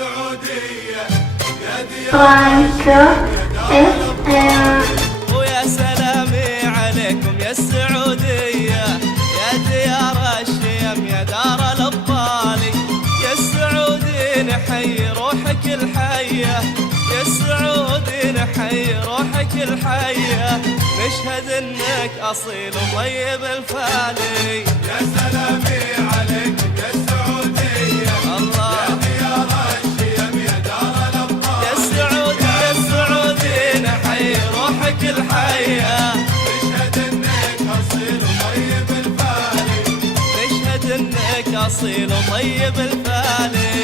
السعودية يا ديار ويا سلامي عليكم يا السعودية يا ديار الشيم يا دار الأبطال. يا السعودي نحيي روحك الحية يا السعودي نحيي روحك الحية. نشهد انك اصيل وطيب الفالي. يا سلامي عليكم يا السعودية الله يا ديار الشيم يا دار الأبطال. يا السعودي نحيي روحك الحية. نشهد انك اصيل وطيب الفالي. نشهد انك اصيل وطيب الفالي.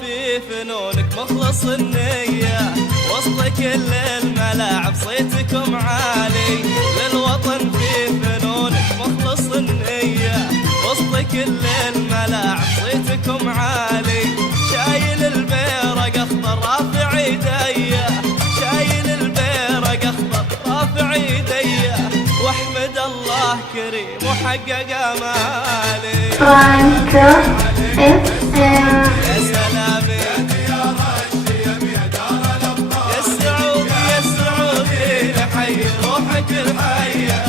في فنونك مخلص النية وسط كل الملاعب صيتكم عالي. للوطن في فنونك مخلص النية وسط كل الملاعب صيتكم عالي. شايل البيرق اخضر رافع ايديا شايل البيرق اخضر رافع ايديا. واحمد الله كريم وحقق امالي. يا سلامي يا ديار الشيم يا دار الأبطال. يا السعودي نحيي روحك الحية.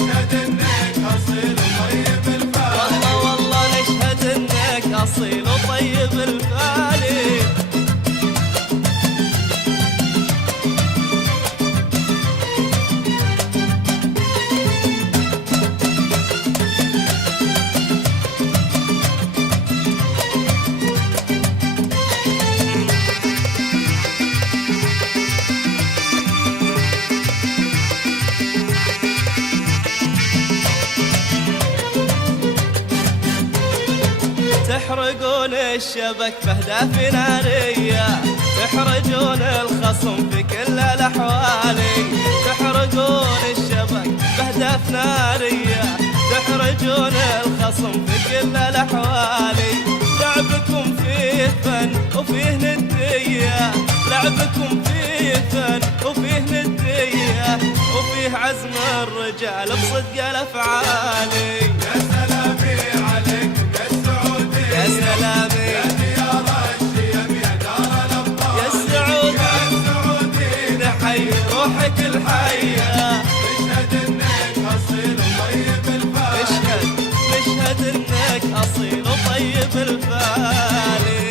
نشهد انك اصيل وطيب الفالي. والله نشهد انك اصيل وطيب الفالي. تحرقون الشبك بأهداف نارية تحرجون الخصم في كل الأحوال. تحرقون الشبك بأهداف نارية تحرجون الخصم في كل الأحوال. لعبكم فيه فن وفيه ندية لعبكم فيه فن وفيه ندية وفيه عزم الرجال بصدق الأفعال. يا سلامي عليكم يا السعودية يا سلامي يا ديار الشيم يا دار الأبطال. يا السعودي نحيي روحك الحية. نشهد انك اصيل وطيب الفالي. نشهد انك اصيل وطيب الفالي.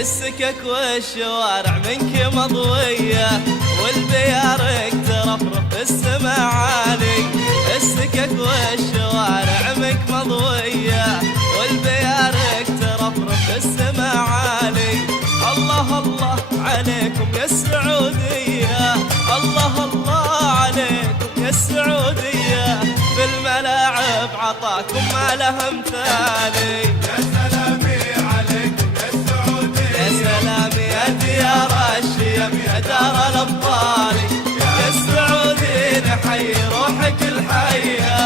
السكك والشوارع منك مضوية والبيارك ترفرف السما عالي. السكك والشوارع منك مضوية والبيارك ترفرف السما عالي. الله الله عليكم يا السعودية الله الله عليكم يا السعودية. في الملاعب عطاكم ما له مثالي. يا سلامي عليكم يا السعودية يا سلامي يا ديار الشيم يا دار الأبطال. يا السعودي نحيي روحك الحية.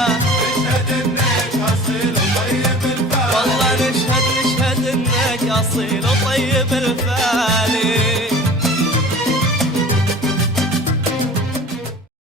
نشهد انك اصيل وطيب الفالي. والله نشهد انك اصيل وطيب الفالي.